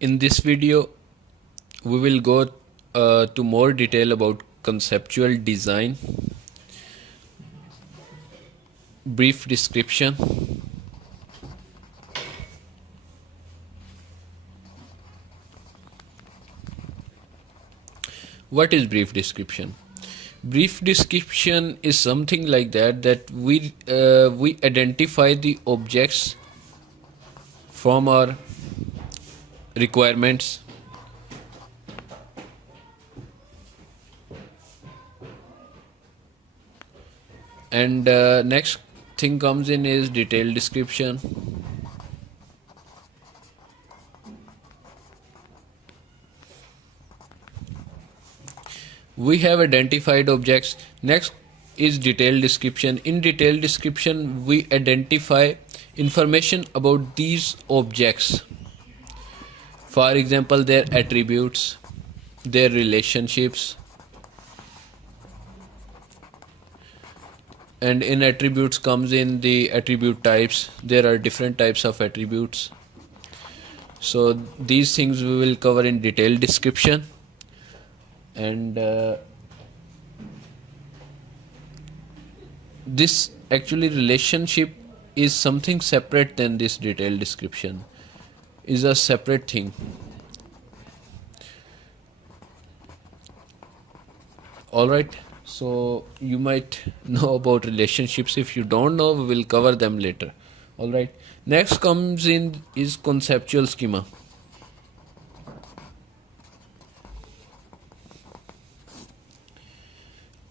In this video, we will go to more detail about conceptual design, brief description, what is brief description? Brief description is something like that we identify the objects from our requirements, and next thing comes in is detailed description. We have identified objects. Next is detailed description. In detailed description, we identify information about these objects. For example, their attributes, their relationships, and in attributes comes in the attribute types. There are different types of attributes. So these things we will cover in detailed description. And this actually relationship is something separate than this detailed description, is a separate thing. Alright, so you might know about relationships. If you don't know, we will cover them later. Alright, next comes in is conceptual schema.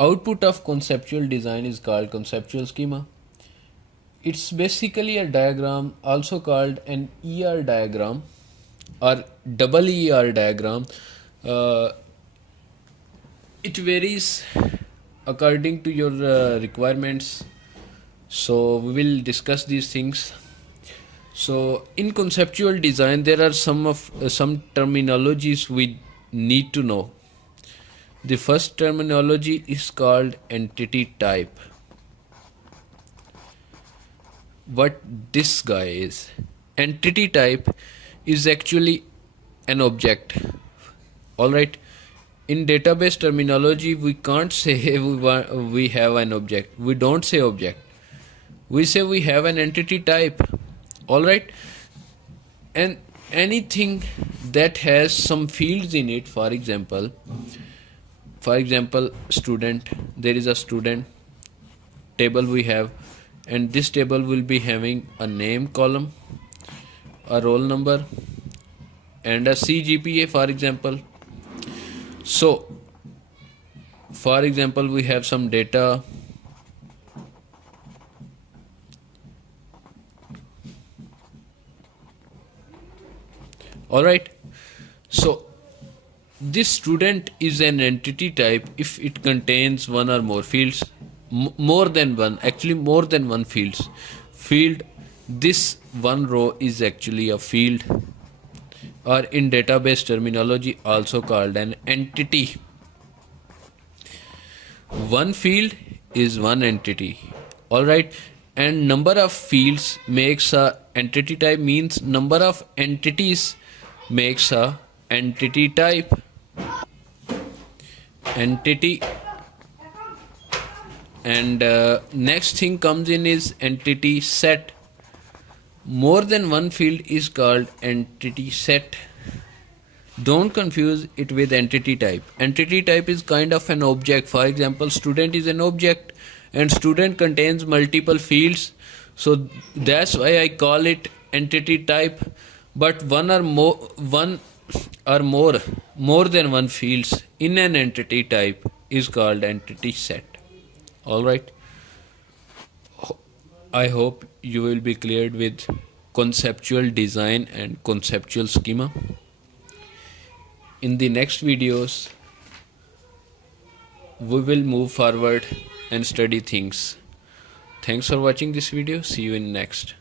Output of conceptual design is called conceptual schema. It's basically a diagram, also called an ER diagram or double ER diagram. It varies according to your requirements. So we will discuss these things. So in conceptual design, there are some terminologies we need to know. The first terminology is called entity type. What this guy is? Entity type is actually an object. Alright. In database terminology, we can't say we have an object. We don't say object. We say we have an entity type. Alright. And anything that has some fields in it, for example, student, there is a student table we have, and this table will be having a name column, a roll number, and a CGPA, for example. So for example, we have some data. Alright, so this student is an entity type if it contains one or more fields, more than one fields. Field, this one row is actually a field, or in database terminology also called an entity. One field is one entity. Alright, and number of fields makes a entity type, means number of entities makes a entity type. Entity. And next thing comes in is entity set. More than one field is called entity set. Don't confuse it with entity type. Entity type is kind of an object. For example, student is an object, and student contains multiple fields, so that's why I call it entity type. But one or more than one fields in an entity type is called entity set. Alright, I hope you will be cleared with conceptual design and conceptual schema. In the next videos, we will move forward and study things. Thanks for watching this video. See you in next.